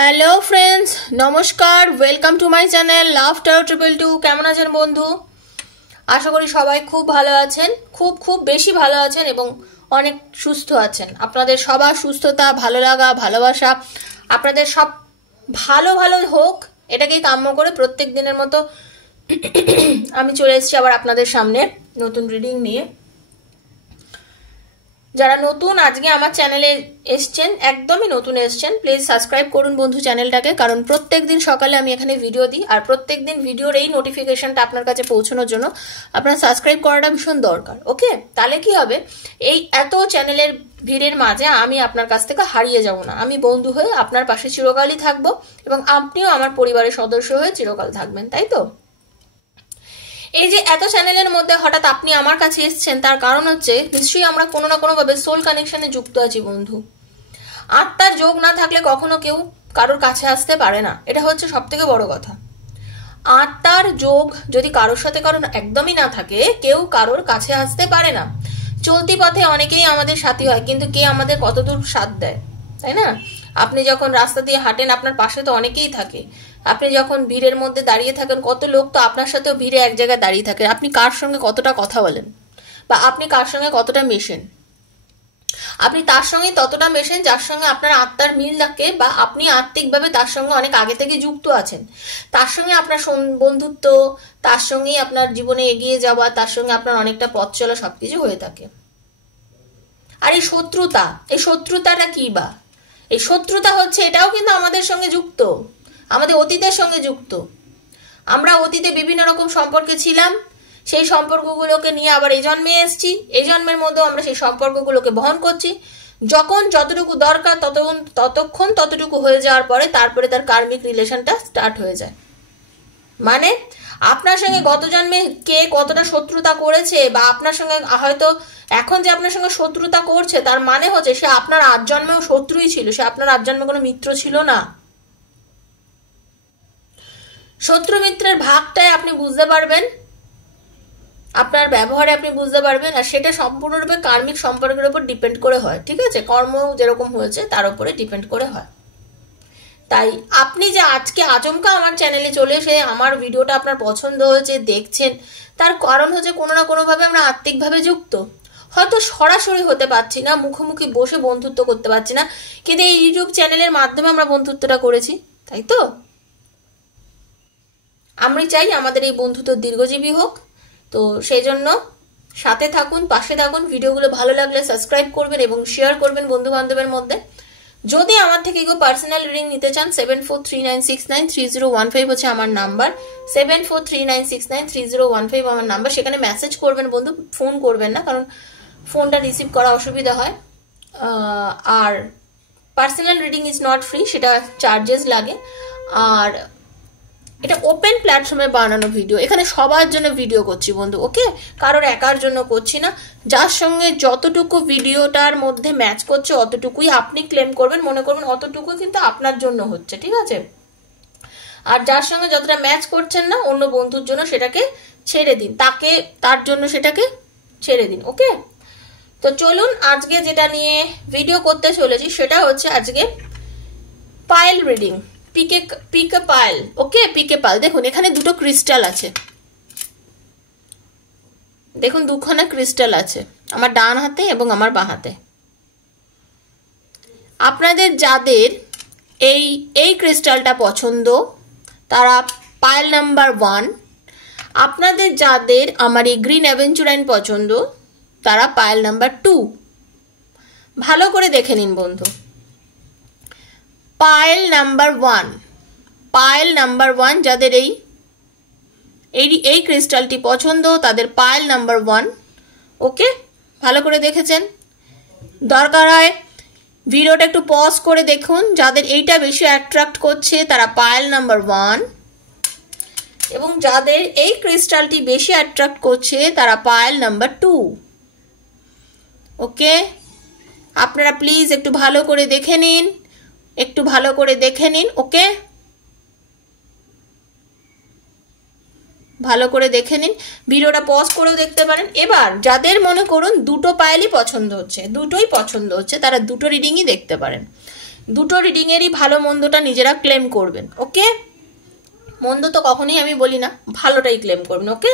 Hello friends, নমস্কার। Welcome to my channel laughter 222। কেমন আছেন বন্ধু? আশা করি সবাই খুব ভালো আছেন, খুব বেশি ভালো আছেন এবং অনেক সুস্থ আছেন। আপনাদের সবার সুস্থতা, ভালো লাগা, ভালোবাসা আপনাদের সব ভালো হোক, এটাকেই কাম্য করে প্রত্যেক দিনের মতো আমি চলে এসেছি আবার আপনাদের সামনে নতুন রিডিং নিয়ে। যারা নতুন আজকে আমার চ্যানেলে এসছেন, একদমই নতুন এসছেন, প্লিজ সাবস্ক্রাইব করুন বন্ধু চ্যানেলটাকে। কারণ প্রত্যেক দিন সকালে আমি এখানে ভিডিও দিই, আর প্রত্যেক দিন ভিডিওর এই নোটিফিকেশনটা আপনার কাছে পৌঁছানোর জন্য আপনার সাবস্ক্রাইব করাটা ভীষণ দরকার। ওকে, তাহলে কি হবে, এই এত চ্যানেলের ভিড়ের মাঝে আমি আপনার কাছ থেকে হারিয়ে যাব না। আমি বন্ধু হয়ে আপনার পাশে চিরকালই থাকবো এবং আপনিও আমার পরিবারের সদস্য হয়ে চিরকাল থাকবেন, তাই তো? এই যে এত চ্যানেলের মধ্যে হঠাৎ আপনি আমার কাছে এসেছেন, তার কারণ হচ্ছে নিশ্চয়ই আমরা কোনো না কোনো ভাবে সোল কানেকশনে যুক্ত আছি বন্ধু। আত্মার যোগ না থাকলে কখনো কেউ কারোর কাছে আসতে পারে না, এটা হচ্ছে সব থেকে বড় কথা। আত্মার যোগ যদি কারোর সাথে কারণ একদমই না থাকে, কেউ কারোর কাছে আসতে পারে না। চলতি পথে অনেকেই আমাদের সাথী হয়, কিন্তু কে আমাদের কতদূর সাথ দেয়, তাই না? আপনি যখন রাস্তা দিয়ে হাঁটেন, আপনার পাশে তো অনেকেই থাকে। আপনি যখন ভিড়ের মধ্যে দাঁড়িয়ে থাকেন, কত লোক তো আপনার সাথেও ভিড়ে এক জায়গায় দাঁড়িয়ে থাকে। আপনি কার সঙ্গে কতটা কথা বলেন বা আপনি কার সঙ্গে কতটা মেশেন, আপনি তার সঙ্গে ততটা মেশেন যার সঙ্গে আপনার আত্মার মিল থাকে বা আপনি আত্মিকভাবে তার সঙ্গে অনেক আগে থেকে যুক্ত আছেন। তার সঙ্গে আপনার বন্ধুত্ব, তার সঙ্গেই আপনার জীবনে এগিয়ে যাওয়া, তার সঙ্গে আপনার অনেকটা পথ চলা সবকিছু হয়ে থাকে। আর এই শত্রুতাটা কি বা? এই শত্রুতা হচ্ছে, এটাও কিন্তু আমাদের সঙ্গে যুক্ত, আমাদের অতীতের সঙ্গে যুক্ত। আমরা অতীতে বিভিন্ন রকম সম্পর্কে ছিলাম, সেই সম্পর্কগুলোকে নিয়ে আবার এই জন্মে এসেছি। এই জন্মের মধ্যেও আমরা সেই সম্পর্কগুলোকে বহন করছি। যখন যতটুকু দরকার ততক্ষণ ততটুকু হয়ে যাওয়ার পরে তারপরে তার কার্মিক রিলেশনটা স্টার্ট হয়ে যায়। মানে আপনার সঙ্গে গত জন্মে কে কতটা শত্রুতা করেছে বা আপনার সঙ্গে হয়তো এখন যে আপনার সঙ্গে শত্রুতা করছে, তার মানে হচ্ছে সে আপনার আজ জন্মেও শত্রুই ছিল, সে আপনার আজ জন্মে কোনো মিত্র ছিল না। শত্রু মিত্রের ভাগটাই আপনি বুঝতে পারবেন, আপনার ব্যবহারে আপনি বুঝতে পারবেন, আর সেটা সম্পূর্ণরূপে কার্মিক সম্পর্কের উপর ডিপেন্ড করে হয়। ঠিক আছে, কর্ম যেরকম হয়েছে তার উপরে ডিপেন্ড করে হয়। তাই আপনি যে আজকে আচমকা আমার চ্যানেলে চলে এসে আমার ভিডিওটা আপনার পছন্দ হয়েছে, দেখছেন, তার কারণ হচ্ছে কোনো না কোনোভাবে আমরা আত্মিকভাবে যুক্ত। হয়তো সরাসরি হতে পারছি না, মুখোমুখি বসে বন্ধুত্ব করতে পারছি না, কিন্তু এই ইউটিউব চ্যানেলের মাধ্যমে আমরা বন্ধুত্বটা করেছি, তাই তো? আমি চাই আমাদের এই বন্ধুত্ব দীর্ঘজীবী হোক। তো সেই জন্য সাথে থাকুন, পাশে থাকুন। ভিডিওগুলো ভালো লাগলে সাবস্ক্রাইব করবেন এবং শেয়ার করবেন বন্ধু বান্ধবের মধ্যে। যদি আমার থেকে কেউ পার্সোনাল রিডিং নিতে চান, 7439693015 হচ্ছে আমার নাম্বার। 7439693015 আমার নাম্বার। সেখানে মেসেজ করবেন বন্ধু, ফোন করবেন না, কারণ ফোনটা রিসিভ করা অসুবিধা হয়। আর personal reading is not free, সেটা চার্জেস লাগে। আর এটা ওপেন প্ল্যাটফর্মে বানানো ভিডিও, এখানে সবার জন্য ভিডিও করছি বন্ধু। ওকে, কারোর একার জন্য করছি না। যার সঙ্গে যতটুকু ভিডিওটার মধ্যে ম্যাচ করছে অতটুকুই আপনি ক্লেম করবেন, মনে করবেন অতটুকু কিন্তু আপনার জন্য হচ্ছে, ঠিক আছে? আর যার সঙ্গে যতটা ম্যাচ করছেন না, অন্য বন্ধুর জন্য সেটাকে ছেড়ে দিন, তার জন্য সেটাকে ছেড়ে দিন। ওকে, তো চলুন আজকে যেটা নিয়ে ভিডিও করতে চলেছি সেটা হচ্ছে আজকে পাইল রিডিং, পিকে পাইল। ওকে, পিকে পাইল। দেখুন এখানে দুটো ক্রিস্টাল আছে, দেখুন দুখানা ক্রিস্টাল আছে আমার ডান হাতে এবং আমার বাঁ হাতে। আপনাদের যাদের এই ক্রিস্টালটা পছন্দ তারা পাইল নাম্বার 1। আপনাদের যাদের আমার এই গ্রিন অ্যাভেঞ্চুরাইন পছন্দ তারা পাইল নাম্বার 2। ভালো করে দেখে নিন বন্ধু। পাইল নাম্বার 1 যাদের এই ক্রিস্টালটি পছন্দ তাদের পাইল নাম্বার 1। ওকে, ভালো করে দেখেছেন? দরকার হয় ভিডিওটা একটু পজ করে দেখুন। যাদের এইটা বেশি অ্যাট্রাক্ট করছে তারা পাইল নাম্বার 1, এবং যাদের এই ক্রিস্টালটি বেশি অ্যাট্রাক্ট করছে তারা পাইল নাম্বার 2। ওকে, আপনারা প্লিজ একটু ভালো করে দেখে নিন, ওকে, ভালো করে দেখে নিন। ভিডিওটা পজ করেও দেখতে পারেন। এবার যাদের মনে করুন দুটো পাইলই পছন্দ হচ্ছে, দুটোই পছন্দ হচ্ছে, তারা দুটো রিডিংই দেখতে পারেন। দুটো রিডিংয়েরই ভালো মন্দটা নিজেরা ক্লেম করবেন। ওকে, মন্দ তো কখনোই আমি বলি না, ভালোটাই ক্লেম করবেন। ওকে,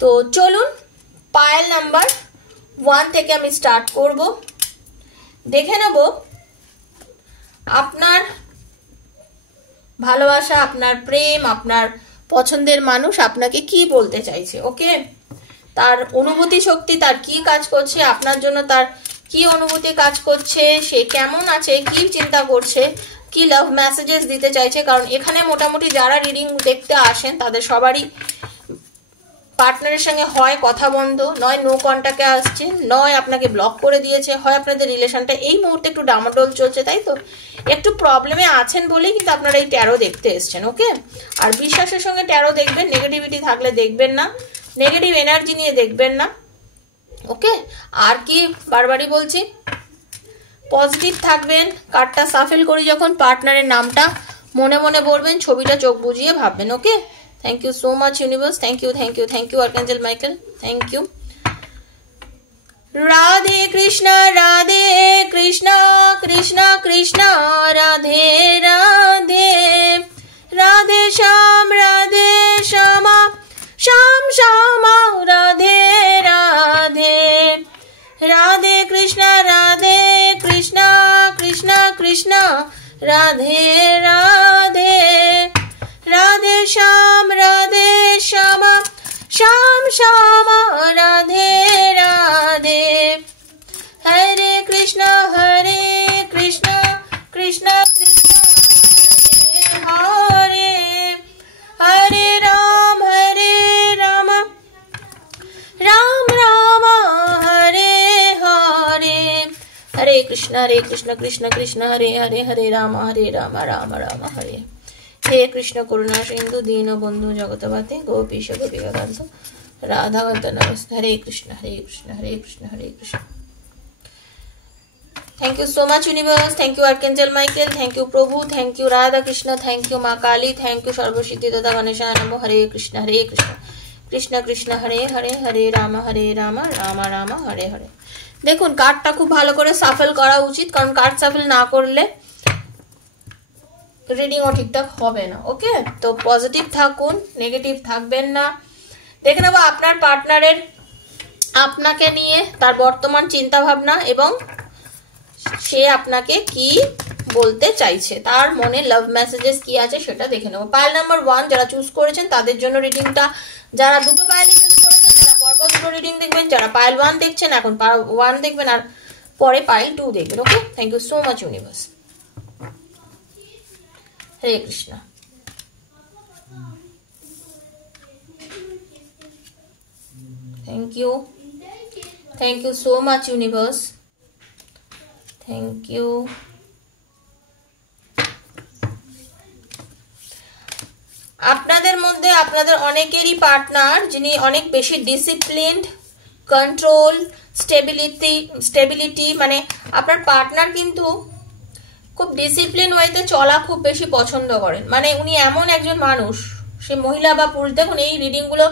তো চলুন পায়েল নাম্বার 1 থেকে আমি স্টার্ট করব। দেখে নেব আপনার ভালোবাসা, আপনার প্রেম, আপনার পছন্দের মানুষ আপনাকে কি বলতে চাইছে। ওকে, তার অনুভূতি শক্তি, তার কি কাজ করছে আপনার জন্য, তার কি অনুভূতি কাজ করছে, সে কেমন আছে, কি চিন্তা করছে, কি লাভ মেসেজেস দিতে চাইছে। কারণ এখানে মোটামুটি যারা রিডিং দেখতে আসেন তাদের সবারই পার্টনারের সঙ্গে হয় কথা বন্ধ, নয় নো কন্ট্যাক্টে আসছে, নয় আপনাকে ব্লক করে দিয়েছে, হয় আপনাদের রিলেশনটা এই মুহূর্তে একটু ডামাডোল চলছে, তাই তো একটু প্রবলেমে আছেন বলেই কিন্তু আপনারা এই ট্যারো দেখতে এসছেন। ওকে, আর বিশ্বাসের সঙ্গে ট্যারো দেখবেন, নেগেটিভিটি থাকলে দেখবেন না, নেগেটিভ এনার্জি নিয়ে দেখবেন না। ওকে, আর কি বারবারই বলছি, পজিটিভ থাকবেন। কার্ডটা সাফেল করি যখন পার্টনারের নামটা মনে মনে বলবেন, ছবিটা চোখ বুঝিয়ে ভাববেন। Okay, thank you so much universe, thank you thank you thank you archangel Michael, thank you. Radhe Krishna Radhe Krishna Krishna Krishna Radhe Radhe, Radhe Shyam Shyam Shyam Radhe Radhe, Radhe Krishna Krishna Krishna Radhe Radhe, Radhe Shyam Shyam Shyam Radhe Radhe, Hare Krishna Krishna Krishna Hare Hare Ram Ram Ram Hare Hare, Hare Krishna Krishna Krishna Hare Hare, Hare Ram Ram Ram Hare. হে কৃষ্ণ করুণা সিন্ধু দীন বন্ধু জগতপতে গোপীশ গোপীকান্ত রাধাকান্ত নমস্তে, হরে Krishna Hare Krishna Hare Krishna. Thank you so much universe, thank you Archangel Michael, thank you Prabhu, thank you Radha Krishna, thank you Ma Kali, thank you Sarvasiddhi Dada Ganesha Namo, Hare Krishna Krishna Krishna Hare Hare, Hare Rama Rama Rama Hare Hare। দেখুন কার্ডটা খুব ভালো করে shuffle করা উচিত, কারণ card shuffle না করলে রিডিংও ঠিকঠাক হবে না। ওকে, তো পজিটিভ থাকুন, নেগেটিভ থাকবেন না। দেখে নেবো আপনার পার্টনারের আপনাকে নিয়ে তার বর্তমান চিন্তা ভাবনা এবং সে আপনাকে কি বলতে চাইছে, তার মনে লাভ মেসেজেস কি আছে সেটা দেখে নেবো। পাইল নাম্বার 1 যারা চুজ করেছেন তাদের জন্য রিডিংটা, যারা দুটো পাইল চুজ করেছেন তারা পরপর দুটো রিডিং দেখবেন, যারা পাইল 1 দেখছেন এখন 1 দেখবেন আর পরে পাইল 2 দেখবেন। Okay, thank you so much universe. Hare Krishna. Thank you so much universe, thank you। আপনাদের মধ্যে আপনাদের অনেকেরই পার্টনার যিনি অনেক বেশি ডিসিপ্লিনড, কন্ট্রোল, স্টেবিলিটি, মানে আপনার পার্টনার কিন্তু খুব ডিসিপ্লিন ওয়েতে চলা খুব বেশি পছন্দ করেন। মানে উনি এমন একজন মানুষ, সে মহিলা বা পুরুষ, দেখুন এই রিডিংগুলো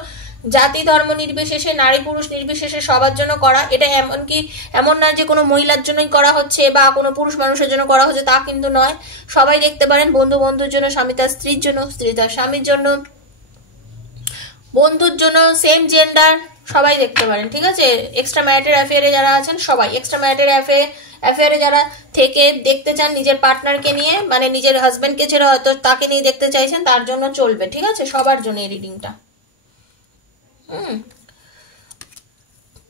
জাতি ধর্ম নির্বিশেষে, নারী পুরুষ নির্বিশেষে সবার জন্য করা। এটা এমনকি এমন না যে কোনো মহিলার জন্যই করা হচ্ছে বা কোনো পুরুষ মানুষের জন্য করা হচ্ছে, তা কিন্তু নয়। সবাই দেখতে পারেন, বন্ধুর জন্য, স্বামী তার স্ত্রীর জন্য, স্ত্রী তার স্বামীর জন্য, বন্ধুর জন্য, সেম জেন্ডার সবাই দেখতে পারেন। ঠিক আছে, এক্সট্রা ম্যারিটাল অ্যাফেয়ারে যারা আছেন সবাই, এক্সট্রা ম্যারিটাল অ্যাফেয়ারে যারা থেকে দেখতে চান নিজের পার্টনারকে নিয়ে, মানে নিজের হাজবেন্ডকে ছেড়ে হয়তো তাকে নিয়ে দেখতে চাইছেন, তার জন্য চলবে। ঠিক আছে, সবার জন্য এই রিডিংটা।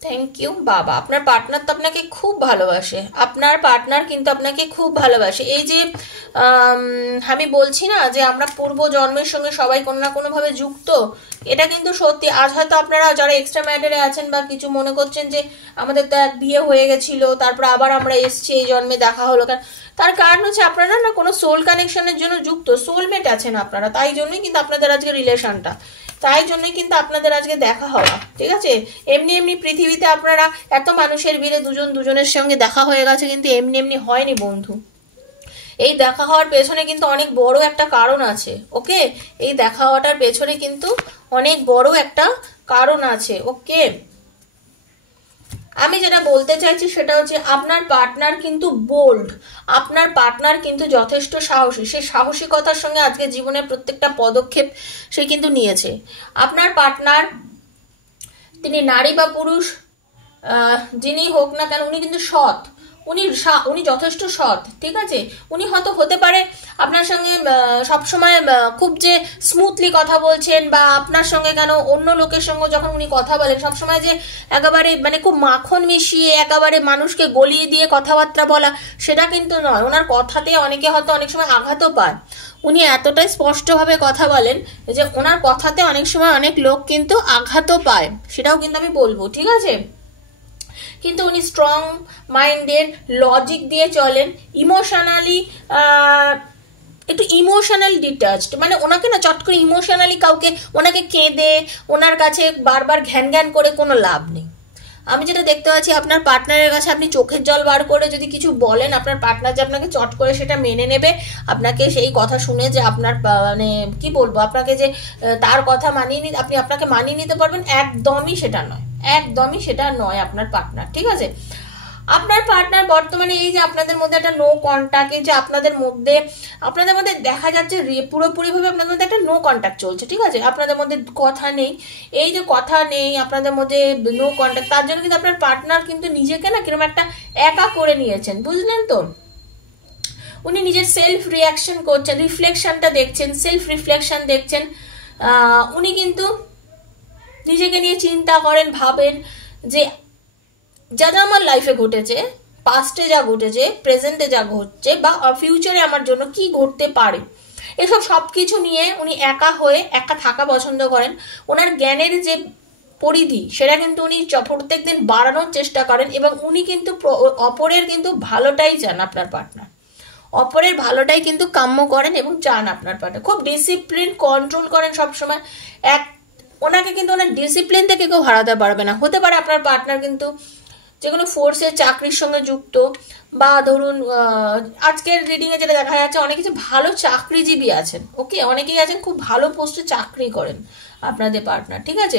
থ্যাংক ইউ বাবা। আপনার পার্টনার তো আপনাকে খুব ভালোবাসে, আপনার পার্টনার কিন্তু আপনাকে খুব ভালোবাসে। এই যে আমি বলছি না যে আমরা পূর্ব জন্মের সঙ্গে সবাই কোনো না কোনোভাবে যুক্ত, এটা কিন্তু সত্যি। আজ হয়তো আপনারা যারা এক্সট্রা ম্যারিটালে আছেন বা কিছু মনে করছেন যে আমাদের তো এক বিয়ে হয়ে গেছিল, তারপর আবার আমরা এসছি, এই জন্মে দেখা হলো, তার কারণ হচ্ছে আপনারা না কোনো সোল কানেকশনের জন্য যুক্ত, সোলমেট আছেন আপনারা, তাই জন্যই কিন্তু আপনাদের আজকে রিলেশনটা, তাই জন্যই কিন্তু আপনাদের আজকে দেখা হওয়া। ঠিক আছে, এমনি পৃথিবীতে আপনারা এত মানুষের ভিড়ে দুজনের সঙ্গে দেখা হয়ে গেছে, কিন্তু এমনি হয়নি বন্ধু। এই দেখা হওয়ার পেছনে কিন্তু অনেক বড় একটা কারণ আছে। ওকে, এই দেখা হওয়াটার পেছনে কিন্তু অনেক বড় একটা কারণ আছে। ওকে, আমি যেটা বলতে চাইছি সেটা হচ্ছে আপনার পার্টনার কিন্তু বোল্ড, আপনার পার্টনার কিন্তু যথেষ্ট সাহসী, সেই সাহসিকতার সঙ্গে আজকে জীবনের প্রত্যেকটা পদক্ষেপ সে কিন্তু নিয়েছে। আপনার পার্টনার তিনি নারী বা পুরুষ যিনি হোক না কেন উনি কিন্তু সৎ, উনি যথেষ্ট সৎ, ঠিক আছে। উনি হয়তো হতে পারে আপনার সঙ্গে সবসময় খুব যে স্মুথলি কথা বলছেন, বা আপনার সঙ্গে কেন অন্য লোকের সঙ্গে যখন উনি কথা বলেন সবসময় যে একেবারে মানে খুব মাখন মিশিয়ে একেবারে মানুষকে গলিয়ে দিয়ে কথাবার্তা বলা, সেটা কিন্তু নয়। ওনার কথাতে অনেকে হয়তো অনেক সময় আঘাতও পায়। উনি এতটাই স্পষ্টভাবে কথা বলেন যে ওনার কথাতে অনেক সময় অনেক লোক কিন্তু আঘাতও পায়, সেটাও কিন্তু আমি বলবো, ঠিক আছে। কিন্তু উনি স্ট্রং মাইন্ডের, লজিক দিয়ে চলেন, ইমোশনালি একটু ইমোশনাল ডিটাচড, মানে ওনাকে না চট করে ইমোশনালি কাউকে ওনাকে কেঁদে ওনার কাছে বারবার ঘ্যান ঘ্যান করে কোনো লাভ নেই। আমি যেটা দেখতে পাচ্ছি আপনার পার্টনারের কাছে আপনি চোখের জল বার করে যদি কিছু বলেন, আপনার পার্টনার যে আপনাকে চট করে সেটা মেনে নেবে, আপনাকে সেই কথা শুনে যে আপনার মানে কি বলবো আপনাকে যে তার কথা মানিয়ে নিতে আপনি আপনাকে মানিয়ে নিতে পারবেন, একদমই সেটা নয়, একদমই সেটা নয় আপনার পার্টনার, ঠিক আছে। আপনার পার্টনার বর্তমানে এই যে আপনাদের মধ্যে একটা নো কন্ট্যাক্ট, এই যে আপনাদের মধ্যে দেখা যাচ্ছে পুরোপুরিভাবে আপনাদের মধ্যে একটা নো কন্ট্যাক্ট চলছে, ঠিক আছে। আপনাদের মধ্যে কথা নেই, এই যে কথা নেই আপনাদের মধ্যে নো কন্ট্যাক্ট, তার জন্য কিন্তু আপনার পার্টনার কিন্তু নিজেকে না কিরকম একটা একা করে নিয়েছেন, বুঝলেন তো। উনি নিজের সেলফ রিয়াকশন করছেন, রিফ্লেকশনটা দেখছেন, সেলফ রিফ্লেকশন দেখছেন। উনি কিন্তু নিজেকে নিয়ে চিন্তা করেন, ভাবেন যে যা যা আমার লাইফে ঘটেছে, পাস্টে যা ঘটেছে, প্রেজেন্টে যা ঘটছে, বা ফিউচারে আমার জন্য কি ঘটতে পারে, এসব সবকিছু নিয়ে উনি একা থাকা পছন্দ করেন। ওনার জ্ঞানের যে পরিধি সেটা কিন্তু উনি প্রত্যেক দিন বাড়ানোর চেষ্টা করেন, এবং উনি কিন্তু অপরের কিন্তু ভালোটাই চান। আপনার পার্টনার অপরের ভালোটাই কিন্তু কাম্য করেন এবং চান আপনার পার্টনার। খুব ডিসিপ্লিন কন্ট্রোল করেন সবসময়। ওনাকে কিন্তু ওনার ডিসিপ্লিন থেকে কেউ হারাতে পারবে না। হতে পারে আপনার পার্টনার কিন্তু যে কোনো ফোর্সের চাকরির সঙ্গে যুক্ত, বা ধরুন আজকের রিডিংয়ে যেটা দেখা যাচ্ছে অনেক কিছু ভালো চাকরিজীবী আছেন, ওকে, অনেকেই আছেন খুব ভালো পোস্টে চাকরি করেন আপনাদের পার্টনার, ঠিক আছে।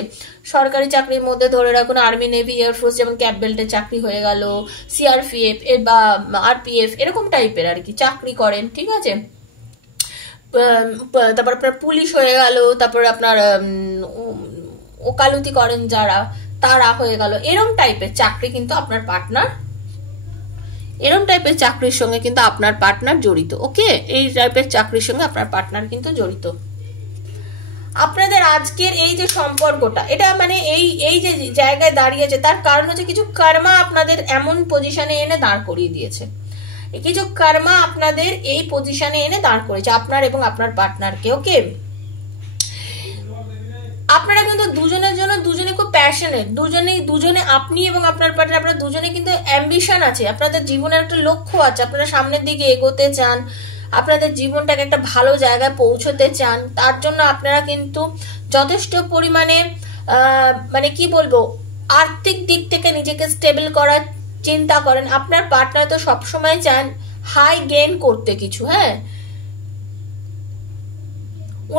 সরকারি চাকরির মধ্যে ধরে রাখুন আর্মি, নেভি, এয়ারফোর্স, যেমন ক্যাপ বেল্টের চাকরি হয়ে গেল, সিআরপিএফ বা আরপিএফ এরকম টাইপের আর কি চাকরি করেন, ঠিক আছে। তারপর আপনার পুলিশ হয়ে গেল, তারপর আপনার ওকালতি করেন যারা, তারা হয়ে গেল, এরম টাইপের চাকরি কিন্তু আপনার পার্টনার, এরম টাইপের চাকরির সঙ্গে কিন্তু আপনার পার্টনার জড়িত, ওকে। এই টাইপের চাকরির সঙ্গে আপনার পার্টনার কিন্তু জড়িত। আপনাদের আজকের এই যে সম্পর্কটা, এটা মানে এই যে জায়গায় দাঁড়িয়েছে তার কারণ হচ্ছে কিছু কর্মা আপনাদের এমন পজিশনে এনে দাঁড় করিয়ে দিয়েছে, কিছু কর্মা আপনাদের এই পজিশনে এনে দাঁড় করেছে আপনার এবং আপনার পার্টনারকে, ওকে। আপনারা কিন্তু দুজনের জন্য দুজনে খুব প্যাশনেট, দুজনে আপনি এবং আপনার পার্টনার, আপনারা দুজনে কিন্তু অ্যাম্বিশন আছে, আপনাদের জীবনের একটা লক্ষ্য আছে, আপনারা সামনের দিকে এগোতে চান, আপনাদের জীবনটাকে একটা ভালো জায়গায় পৌঁছতে চান। তার জন্য আপনারা কিন্তু যথেষ্ট পরিমাণে মানে কি বলবো আর্থিক দিক থেকে নিজেকে স্টেবল করার চিন্তা করেন। আপনার পার্টনার তো সবসময় চান হাই গেইন করতে কিছু, হ্যাঁ।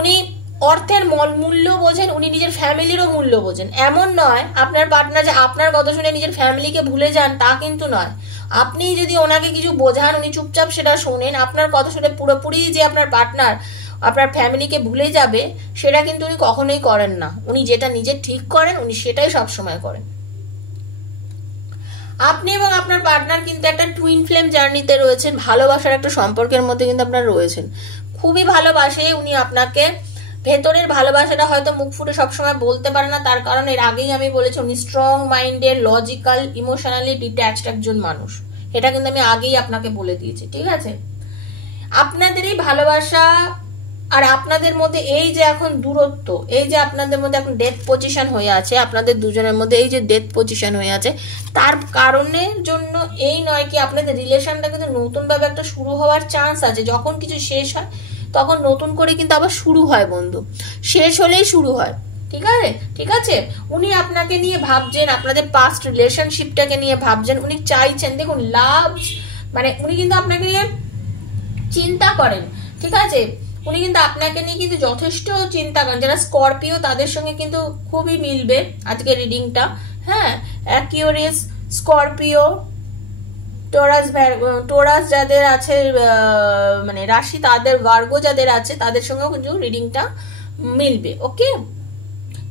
উনি অর্থের মূল্য বোঝেন, উনি নিজের ফ্যামিলিরও মূল্য বোঝেন। এমন নয় আপনার পার্টনার যে আপনার কথা শুনে নিজের ফ্যামিলিকে ভুলে যান, তা কিন্তু নয়। আপনি যদি ওনাকে কিছু বোঝান, উনি চুপচাপ সেটা শোনেন, আপনার কথা শুনে পুরোপুরি যে আপনার পার্টনার আপনার ফ্যামিলিকে ভুলে যাবে, সেটা কিন্তু উনি কখনোই করেন না। উনি যেটা নিজে ঠিক করেন উনি সেটাই সবসময় করেন। আপনি এবং আপনার পার্টনার কিন্তু একটা টুইন ফ্লেম জার্নিতে রয়েছেন, ভালোবাসার একটা সম্পর্কের মধ্যে কিন্তু আপনারা রয়েছেন। খুবই ভালোবাসে উনি আপনাকে, ভেতরের ভালোবাসাটা হয়তো মুখ ফুটে সবসময় বলতে পারে না, তার কারণ এর আগেই আমি বলেছি উনি স্ট্রং মাইন্ডের, লজিক্যাল, ইমোশনালি ডিট্যাচড একজন মানুষ। এটা কিন্তু আমি আগেই আপনাকে বলে দিয়েছি, ঠিক আছে। আপনাদের এই ভালোবাসা আর আপনাদের মধ্যে এই যে এখন দূরত্ব, এই যে আপনাদের মধ্যে এখন ডেথ পজিশন হয়ে আছে, আপনাদের দুজনের মধ্যে এই যে ডেথ পজিশন হয়ে আছে, তার কারণের জন্য এই নয় কি আপনাদের রিলেশনটা কিন্তু নতুনভাবে একটা শুরু হওয়ার চান্স আছে। যখন কিছু শেষ হয় তখন নতুন করে কিন্তু আবার শুরু হয় বন্ধু, শেষ হলেই শুরু হয়, ঠিক আছে, ঠিক আছে। উনি আপনাকে নিয়ে ভাবছেন, আপনাদের পাস্ট রিলেশনশিপটাকে নিয়ে ভাবছেন, উনি চাইছেন, দেখুন লাভ মানে উনি কিন্তু আপনাকে নিয়ে চিন্তা করেন, ঠিক আছে। উনি কিন্তু আপনাকে নিয়ে কিন্তু যথেষ্ট চিন্তা করেন। যারা স্করপিও তাদের সঙ্গে কিন্তু খুবই মিলবে আজকে রিডিংটা, হ্যাঁ। অ্যাকিউরিয়াস, স্করপিও, টোরাস যাদের আছে মানে রাশি, তাদের ভার্গো যাদের আছে তাদের সঙ্গেও কিন্তু রিডিংটা মিলবে। ওকে,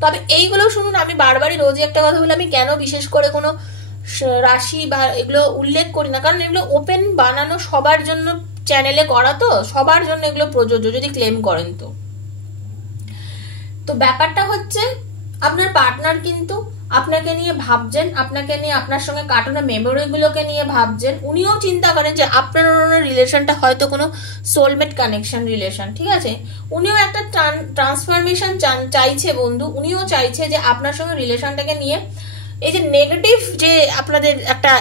তবে এইগুলো শুনুন, আমি বারবারই রোজই একটা কথা বলি, আমি কেন বিশেষ করে কোনো রাশি বা এগুলো উল্লেখ করি না, কারণ এগুলো ওপেন বানানো সবার জন্য চ্যানেলে করা, তো সবার জন্য এগুলো প্রযোজ্য যদি ক্লেম করেন। তো ব্যাপারটা হচ্ছে আপনার পার্টনার কিন্তু আপনাকে নিয়ে ভাবছেন, আপনাকে নিয়ে আপনার সঙ্গে কাটানো মেমোরিগুলোকে নিয়ে ভাবছেন। উনিও চিন্তা করেন যে আপনার ওনার রিলেশনটা হয়তো কোনো সোলমেট কানেকশন রিলেশন, ঠিক আছে। উনিও একটা ট্রান্সফরমেশন চাইছে বন্ধু, উনিও চাইছে যে আপনার সঙ্গে রিলেশনটাকে নিয়ে এই যে নেগেটিভ যে আপনাদের একটা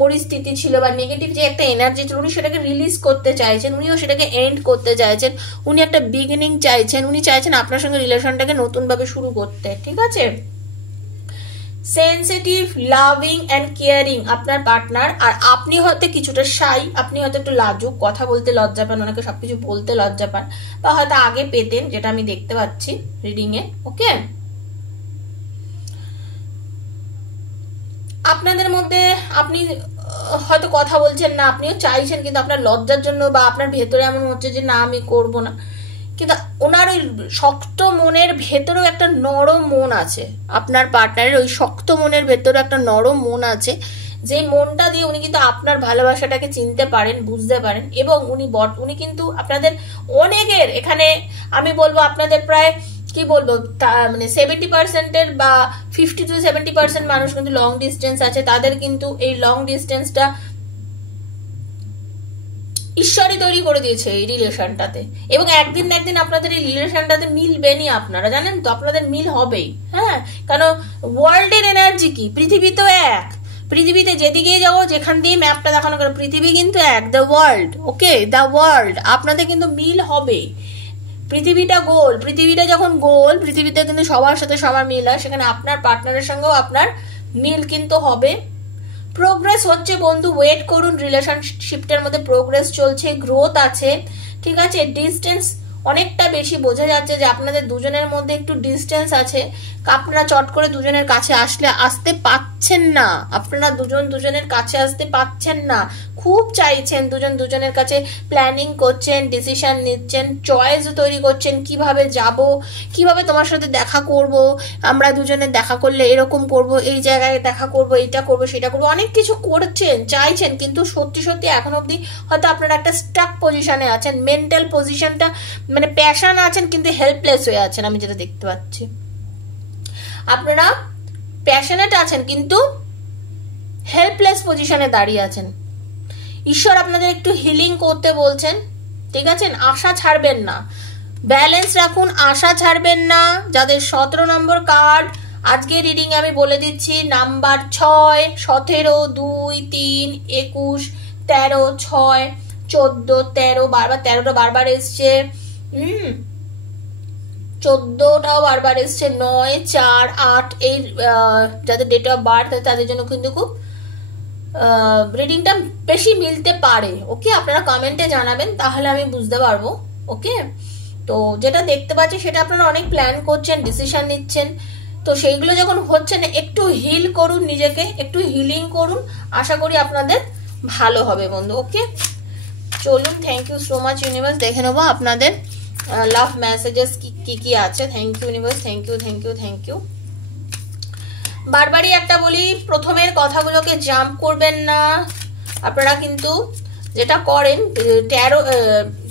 পরিস্থিতি ছিল বা নেগেটিভ যে একটা এনার্জি ছিল, উনি সেটাকে রিলিজ করতে চাইছেন, উনিও সেটাকে এন্ড করতে চাইছেন, উনি একটা বিগিনিং চাইছেন, উনি চাইছেন আপনার সঙ্গে রিলেশনটাকে নতুন ভাবে শুরু করতে, ঠিক আছে। সেনসিটিভ, লাভিং অ্যান্ড কেয়ারিং আপনার পার্টনার, আর আপনি হয়তো কিছুটা শাই, আপনি হয়তো একটু লাজুক, কথা বলতে লজ্জা পান, ওনাকে সবকিছু বলতে লজ্জা পান, বা হয়তো আগে পেতেন, যেটা আমি দেখতে পাচ্ছি রিডিং এ। ওকে, আপনাদের মধ্যে আপনি হয়তো কথা বলছেন না, আপনিও চাইছেন কিন্তু আপনার লজ্জার জন্য বা আপনার ভেতরে এমন হচ্ছে যে না আমি করব না, কিন্তু ওনার ওই শক্ত মনের ভেতরেও একটা নরম মন আছে। আপনার পার্টনারের ওই শক্ত মনের ভেতরে একটা নরম মন আছে, যে মনটা দিয়ে উনি কিন্তু আপনার ভালোবাসাটাকে চিনতে পারেন, বুঝতে পারেন, এবং উনি কিন্তু আপনাদের অনেকের, এখানে আমি বলবো আপনাদের প্রায় কি বলবো মানে 70% বা 50 to 70% মানুষ কিন্তু লং ডিস্টেন্স আছে, তাদের কিন্তু এই লং ডিস্টেন্সটা ঈশ্বরই তৈরি করে দিয়েছে এই রিলেশনটাতে, এবং একদিন না একদিন আপনাদের এই রিলেশনটাতে মিলবেনই, আপনারা জানেন তো, আপনাদের মিল হবেই। হ্যাঁ, কারণ ওয়ার্ল্ডের এনার্জি কি, পৃথিবী তো এক, পৃথিবীতে যেদিকেই যাবো, যেখান দিয়ে ম্যাপটা দেখানো করে, পৃথিবী কিন্তু এক, the world. Okay, the world, আপনাদের কিন্তু মিল হবে। পৃথিবীটা গোল, পৃথিবীটা যখন গোল, পৃথিবীতে কিন্তু সবার সাথে সবার মিল হয়, সেখানে আপনার পার্টনারের সঙ্গেও আপনার মিল কিন্তু হবে। প্রোগ্রেস হচ্ছে বন্ধু, ওয়েট করুন, রিলেশনশিপটার মধ্যে প্রোগ্রেস চলছে, গ্রোথ আছে, ঠিক আছে। ডিস্টেন্স অনেকটা বেশি বোঝা যাচ্ছে যে আপনাদের দুজনের মধ্যে একটু ডিস্টেন্স আছে, আপনারা চট করে দুজনের কাছে আসতে পাচ্ছেন না, আপনারা দুজনের কাছে আসতে পাচ্ছেন না, খুব চাইছেন দুজনের কাছে, প্ল্যানিং করছেন, ডিসিশন নিচ্ছেন, চয়েস তৈরি করছেন, কিভাবে যাব, কিভাবে তোমার সাথে দেখা করব, আমরা দুজনে দেখা করলে এরকম করব, এই জায়গায় দেখা করব, এইটা করব, সেটা করব, অনেক কিছু করছেন, চাইছেন, কিন্তু সত্যি সত্যি এখন অবধি হয়তো আপনারা একটা স্টাক পজিশনে আছেন, মেন্টাল পজিশনটা মানে প্যাশন আছেন কিন্তু হেল্পলেস হয়ে আছেন, আমি যেটা দেখতে পাচ্ছি। আপনারা প্যাশনেট আছেন কিন্তু হেল্পলেস পজিশনে দাঁড়িয়ে আছেন। ঈশ্বর আপনাদের একটু হিলিং করতে বলছেন, ঠিক আছে। আশা ছাড়বেন না, ব্যালেন্স রাখুন, আশা ছাড়বেন না। যাদের 17 নম্বর কার্ড আজকে রিডিং আমি বলে দিচ্ছি, নাম্বার 6, 17, 2, 3, 21, 13, 6, 14, 13, বারবার 13টা বারবার এসছে, 14টাও বারবার এসছে, 9, 4, 8, এই যাদের ডেট অফ বার্থ তাদের জন্য কিন্তু খুব রিডিংটা বেশি মিলতে পারে। ওকে, আপনারা কমেন্টে জানাবেন, তাহলে আমি বুঝতে পারবো। ওকে, তো যেটা দেখতে পাচ্ছি সেটা আপনারা অনেক প্ল্যান করছেন, ডিসিশন নিচ্ছেন, তো সেইগুলো যখন হচ্ছে না, একটু হিল করুন, নিজেকে একটু হিলিং করুন, আশা করি আপনাদের ভালো হবে বন্ধু। ওকে, চলুন, thank you so much universe, দেখে নেবো আপনাদের লাভ মেসেজেস কি আছে। Thank you universe, thank you thank you thank you. বারবারই একটা বলি, প্রথমের কথাগুলোকে জাম্প করবেন না। আপনারা কিন্তু যেটা করেন,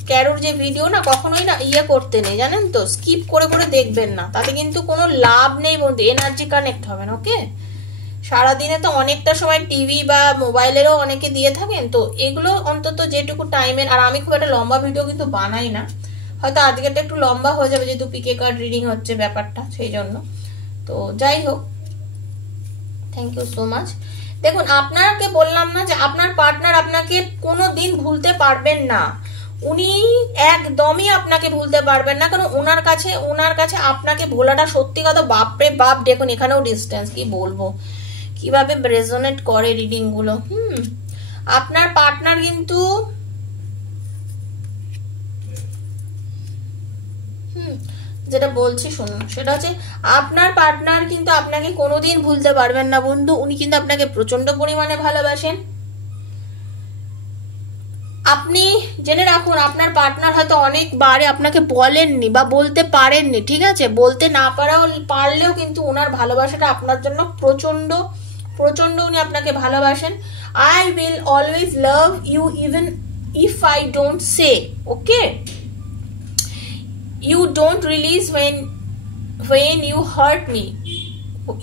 ট্যারোর যে ভিডিও না, কখনোই না ইয়ে করতে নেই, জানেন তো, স্কিপ করে করে দেখবেন না, তাতে কিন্তু কোনো লাভ নেই বন্ধু, এনার্জি কানেক্ট হবে না। ওকে, সারাদিনে তো অনেকটা সময় টিভি বা মোবাইলেরও অনেকে দিয়ে থাকেন, তো এগুলো অন্তত যেটুকু টাইমের, আর আমি খুব একটা লম্বা ভিডিও কিন্তু বানাই না, হয়তো আজকেরটা একটু লম্বা হয়ে যাবে যেহেতু পিকে কার্ড রিডিং হচ্ছে ব্যাপারটা, সেই জন্য। তো যাই হোক, থ্যাংক ইউ সো মাচ। দেখুন, আপনাকে বললাম না যে আপনার পার্টনার আপনাকে কোনো দিন ভুলতে পারবেন না, উনি একদমই আপনাকে ভুলতে পারবেন না, কারণ ওনার কাছে আপনাকে ভোলাটা সত্যি কথা, বাপরে বাপ। দেখুন, এখানেও ডিস্টেন্স, কি বলবো, কিভাবে রেজোনেট করে রিডিং গুলো। আপনার পার্টনার কিন্তু যেটা বলছি শুনুন, সেটা হচ্ছে আপনার পার্টনার কিন্তু আপনাকে কোনোদিন ভুলতে পারবেন না বন্ধু। উনি কিন্তু আপনাকে প্রচন্ড পরিমাণে ভালোবাসেন। আপনি জেনে রাখুন, আপনার পার্টনার হয়তো অনেকবারে আপনাকে বলেননি বা বলতে পারেননি, ঠিক আছে, বলতে না পারলেও কিন্তু ওনার ভালোবাসাটা আপনার জন্য প্রচন্ড প্রচন্ড উনি আপনাকে ভালোবাসেন। I will always love you even if I don't say, okay. You don't release when you hurt me.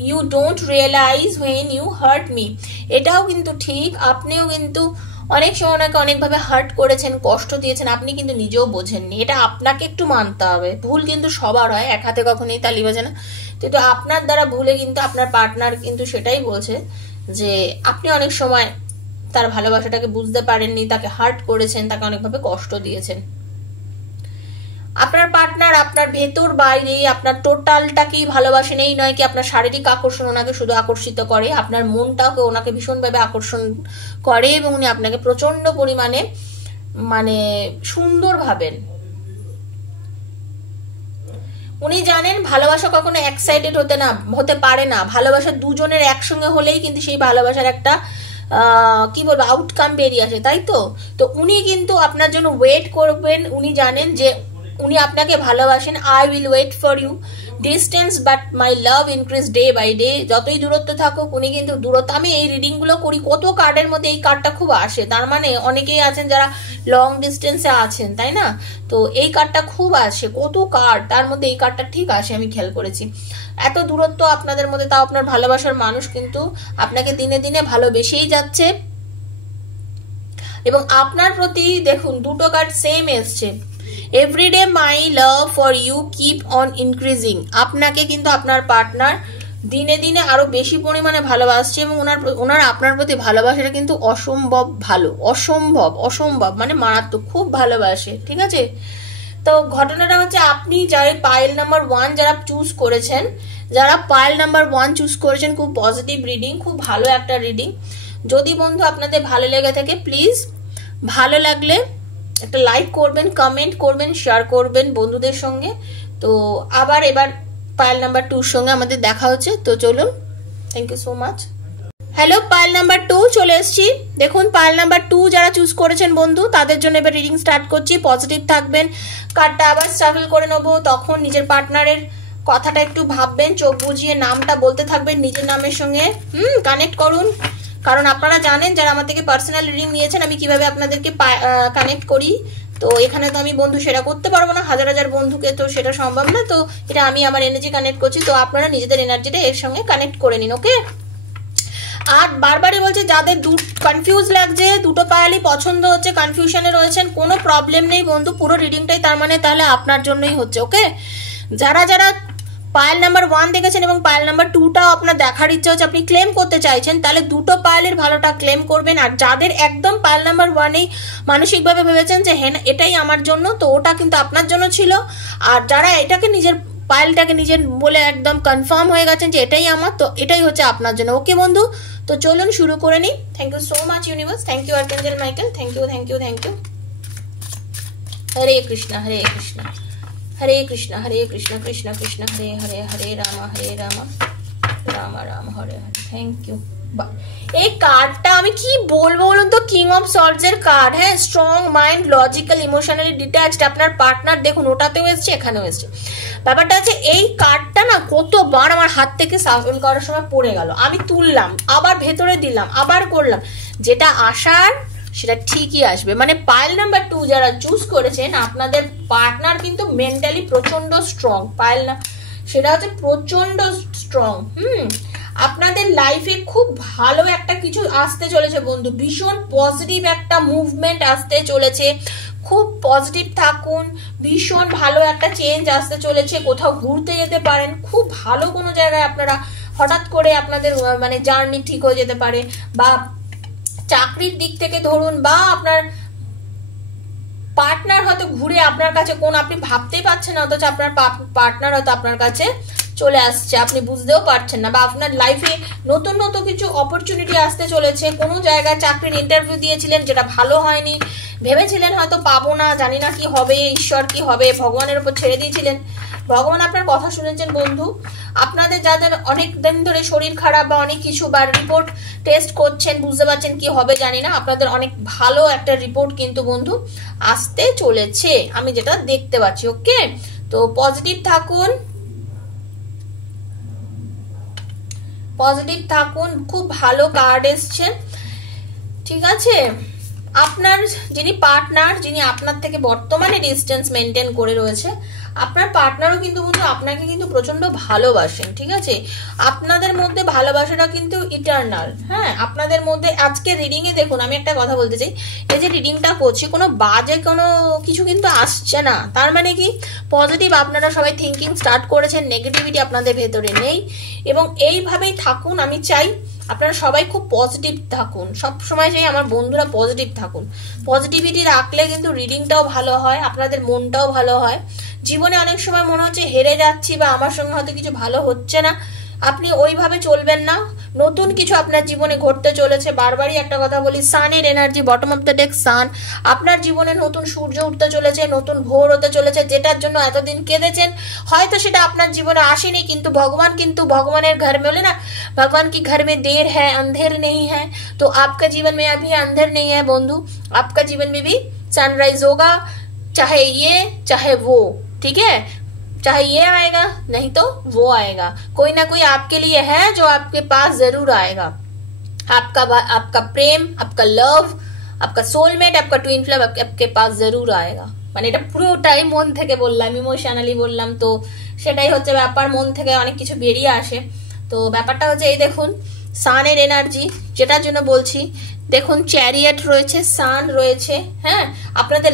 You don't realize when you hurt me. এটাও কিন্তু ঠিক। আপনিও কিন্তু অনেক সময় ওনাকে অনেকভাবে হার্ট করেছেন, কষ্ট দিয়েছেন, আপনি কিন্তু নিজেও বোঝেননি। এটা আপনাকে একটু মানতে হবে। ভুল কিন্তু সবার হয়, এক হাতে কখনোই তালি বাজে না। কিন্তু আপনার দ্বারা ভুলে কিন্তু আপনার পার্টনার কিন্তু সেটাই বলছে যে আপনি অনেক সময় তার ভালোবাসাটাকে বুঝতে পারেননি, তাকে হার্ট করেছেন, তাকে অনেকভাবে কষ্ট দিয়েছেন। আপনার পার্টনার আপনার ভেতর বাইরে আপনার টোটালটাকেই ভালোবাসেন। এই নয় কি আপনার শারীরিক আকর্ষণ ওনাকে শুধু আকর্ষিত করে, আপনার মনটাকে ওনাকে ভীষণভাবে আকর্ষণ করে এবং উনি আপনাকে প্রচন্ড পরিমাণে মানে সুন্দর ভাবেন। উনি জানেন ভালোবাসা কখনো এক্সাইটেড হতে পারে না। ভালোবাসা দুজনের একসঙ্গে হলেই কিন্তু সেই ভালোবাসার একটা কি বলবো আউটকাম বেরিয়ে আসে, তাই তো। তো উনি কিন্তু আপনার জন্য ওয়েট করবেন। উনি জানেন যে উনি আপনাকে ভালোবাসেন। I will wait for you distance but my love increase day by day. যতই দূরত্ব থাকুক উনি কিন্তু দূরত্ব, আমি এই রিডিং গুলো করি কত কার্ডের মধ্যে এই কার্ডটা খুব আসে, তার মানে অনেকেই আছেন যারা লং ডিস্টেন্সে আছেন, তাই না। তো এই কার্ডটা খুব আসে, কত কার্ড, তার মধ্যে এই কার্ডটা ঠিক আসে, আমি খেয়াল করেছি। এত দূরত্ব আপনাদের মধ্যে, তাও আপনার ভালোবাসার মানুষ কিন্তু আপনাকে দিনে দিনে ভালোবেসেই যাচ্ছে এবং আপনার প্রতি দেখুন দুটো কার্ড সেম এসছে। Everyday my love for you keep on increasing. আপনাকে কিন্তু আপনার পার্টনার দিনে দিনে আরো বেশি পরিমাণে ভালোবাসছে এবং ওনার আপনার প্রতি ভালোবাসাটা কিন্তু অসম্ভব ভালো, অসম্ভব মানে মারাত্মক, খুব ভালোবাসে, ঠিক আছে। তো ঘটনাটা হচ্ছে আপনি যারা পাইল নাম্বার 1 যারা চুজ করেছেন, খুব পজিটিভ রিডিং, খুব ভালো একটা রিডিং। যদি বন্ধু আপনাদের ভালো লেগে থাকে প্লিজ ভালো লাগলে একটা লাইক করবেন, কমেন্ট করবেন, শেয়ার করবেন বন্ধুদের সঙ্গে। তো আবার এবার পাইল নাম্বার 2 সঙ্গে আমাদের দেখা হচ্ছে। তো চলুন, thank you so much. Hello, pile number 2 চলে এসেছি। দেখুন পাইল নাম্বার 2 যারা চুজ করেছেন বন্ধু, তাদের জন্য এবার রিডিং স্টার্ট করছি। পজিটিভ থাকবেন। কার্ডটা আবার স্ট্রাগল করে নেবো, তখন নিজের পার্টনারের কথাটা একটু ভাববেন, চোখ বুঝিয়ে নামটা বলতে থাকবেন, নিজের নামের সঙ্গে কানেক্ট করুন। কারণ আপনারা জানেন যারা আমার থেকে পার্সোনাল রিডিং নিয়েছেন আমি কিভাবে আপনাদেরকে কানেক্ট করি। তো এখানে তো আমি বন্ধু সেটা করতে পারবো না, হাজার হাজার বন্ধুকে তো সেটা সম্ভব না। তো এটা আমি আমার এনার্জি কানেক্ট করছি, তো আপনারা নিজেদের এনার্জিটা এর সঙ্গে কানেক্ট করে নিন, ওকে। আর বারবারই বলছি যাদের কনফিউজ লাগছে, দুটো পায়ালই পছন্দ হচ্ছে, কনফিউশনে রয়েছেন, কোনো প্রবলেম নেই বন্ধু, পুরো রিডিংটাই তার মানে তাহলে আপনার জন্যই হচ্ছে, ওকে। যারা যারা পায়েল নাম্বার 1 দেখেছেন এবং পায়েল নাম্বার 2টাও আপনার দেখার ইচ্ছা হচ্ছে, আপনি ক্লেম করতে চাইছেন, তাহলে দুটো পায়েলের ভালোটা ক্লেম করবেন। আর যাদের একদম পায়েল নাম্বার 1এই মানসিকভাবে ভেবেছেন যে হ্যাঁ এটাই আমার জন্য, তো ওটা কিন্তু আপনার জন্য ছিল। আর যারা এটাকে নিজের পায়েলটাকে নিজের বলে একদম কনফার্ম হয়ে গেছেন যে এটাই আমার, তো এটাই হচ্ছে আপনার জন্য, ওকে বন্ধু। তো চলুন শুরু করে নিই। Thank you so much universe, thank you archangel Michael, thank you thank you thank you. Hare Krishna Hare Krishna Hare Krishna Hare Krishna Krishna Krishna Hare Hare, Hare Ram Ram Ram Hare Hare. Thank you. এই কার্ডটা আমি কি বলবো বলুন তো, কিং অফ সর্ডস এর কার্ড। হ্যাঁ, strong mind, logical, emotionally detached. আপনার পার্টনার দেখুন ওটাতেও এসছে, এখানেও এসছে। ব্যাপারটা আছে এই কার্ডটা না কতবার আমার হাত থেকে সাফল করার সময় পড়ে গেল, আমি তুললাম, আবার ভেতরে দিলাম, আবার করলাম, যেটা আসার সেটা ঠিকই আসবে। মানে পাইল নাম্বার 2 যারা চুজ করেছেন আপনাদের পার্টনার কিন্তু মেন্টালি প্রচন্ড স্ট্রং। পাইল না সেটা হচ্ছে প্রচন্ড স্ট্রং। আপনাদের লাইফে খুব ভালো একটা কিছু আসতে চলেছে বন্ধু, ভীষণ পজিটিভ একটা মুভমেন্ট আসতে চলেছে। খুব পজিটিভ থাকুন, ভীষণ ভালো একটা চেঞ্জ আসতে চলেছে। কোথাও ঘুরতে যেতে পারেন, খুব ভালো কোনো জায়গায় আপনারা হঠাৎ করে আপনাদের মানে জার্নি ঠিক হয়ে যেতে পারে, বা চাকরির দিক থেকে ধরুন, বা আপনার পার্টনার হয়তো ঘুরে আপনার কাছে কোন আপনি ভাবতেই পাচ্ছেন না, অথচ আপনার পার্টনার হয়তো আপনার কাছে চলে আসছে, আপনি বুঝতেও পারছেন না, বা আপনার লাইফে নতুন নতুন কিছু অপরচুনিটি আসতে চলেছে। কোনো জায়গায় চাকরির ইন্টারভিউ দিয়েছিলেন, যেটা ভালো হয়নি, ভেবেছিলেন হয়তো পাবো না, জানি না কি হবে, ঈশ্বর কি হবে, ভগবানের উপর ছেড়ে দিয়েছিলেন, ভগবান আপনার কথা শুনেছেন বন্ধু। আপনাদের যাদের অনেক দিন ধরে শরীর খারাপ বা অনেক কিছু, বা রিপোর্ট টেস্ট করছেন, বুঝতে পারছেন কি হবে জানি না, আপনাদের অনেক ভালো একটা রিপোর্ট কিন্তু বন্ধু আসতে চলেছে, আমি যেটা দেখতে পাচ্ছি। ওকে, তো পজিটিভ থাকুন, পজিটিভ থাকুন, খুব ভালো কার্ড এসছে, ঠিক আছে। আপনার যিনি পার্টনার, যিনি আপনার থেকে বর্তমানে ডিস্টেন্স মেনটেন করে রয়েছে, আপনার পার্টনারও কিন্তু বন্ধু আপনাকে কিন্তু প্রচন্ড ভালোবাসেন, ঠিক আছে। আপনাদের মধ্যে ভালোবাসাটা কিন্তু ইটারনাল। হ্যাঁ, আপনাদের মধ্যে আজকে রিডিং এ দেখুন, আমি একটা কথা বলতে চাই, এই যে রিডিংটা করছি, কোনো বাজে কোনো কিছু কিন্তু আসছে না, তার মানে কি পজিটিভ আপনারা সবাই থিঙ্কিং স্টার্ট করেছেন, নেগেটিভিটি আপনাদের ভেতরে নেই, এবং এইভাবেই থাকুন। আমি চাই আপনারা সবাই খুব পজিটিভ থাকুন, সব সময় চাই আমার বন্ধুরা পজিটিভ থাকুন। পজিটিভিটি রাখলে কিন্তু রিডিংটাও ভালো হয়, আপনাদের মনটাও ভালো হয়। জীবনে অনেক সময় মনে হচ্ছে হেরে যাচ্ছি বা আমার সঙ্গে হয়তো কিছু ভালো হচ্ছে না, আপনি ওইভাবে চলবেন না, নতুন কিছু আপনার জীবনে ঘটতে চলেছে। বারবারই একটা কথা বলি, সানের energy, bottom of the deck sun, আপনার জীবনে নতুন সূর্য উঠতে চলেছে, নতুন ভোর হতে চলেছে, যেটার জন্য এতদিন কেঁদেছেন, হয়তো সেটা আপনার জীবনে আসেনি, কিন্তু ভগবান কিন্তু ভগবানের ঘর में बोले ना, भगवान की घर में देर है अंधेर नहीं है, तो आपका जीवन में अभी अंधेर नहीं है बंधु, आपका जीवन में भी सनराइज होगा, चाहे ये चाहे वो, ठीक है, चाहे ये आएगा नहीं तो वो आएगा, कोई ना कोई आपके लिए है जो आपके पास जरूर आएगा। आपका प्रेम, आपका लव, आपका सोलमेट, आपका ट्विन फ्लेम आपके पास जरूर आएगा। মানে এটা পুরোটাই মন থেকে বললাম, ইমোশনালি বললাম, তো সেটাই হচ্ছে ব্যাপার, মন থেকে অনেক কিছু বেরিয়ে আসে। তো ব্যাপারটা হচ্ছে এই দেখুন, সানের এনার্জি, যেটার জন্য বলছি, দেখুন চ্যারিয়েট রয়েছে, সান রয়েছে, হ্যাঁ, আপনাদের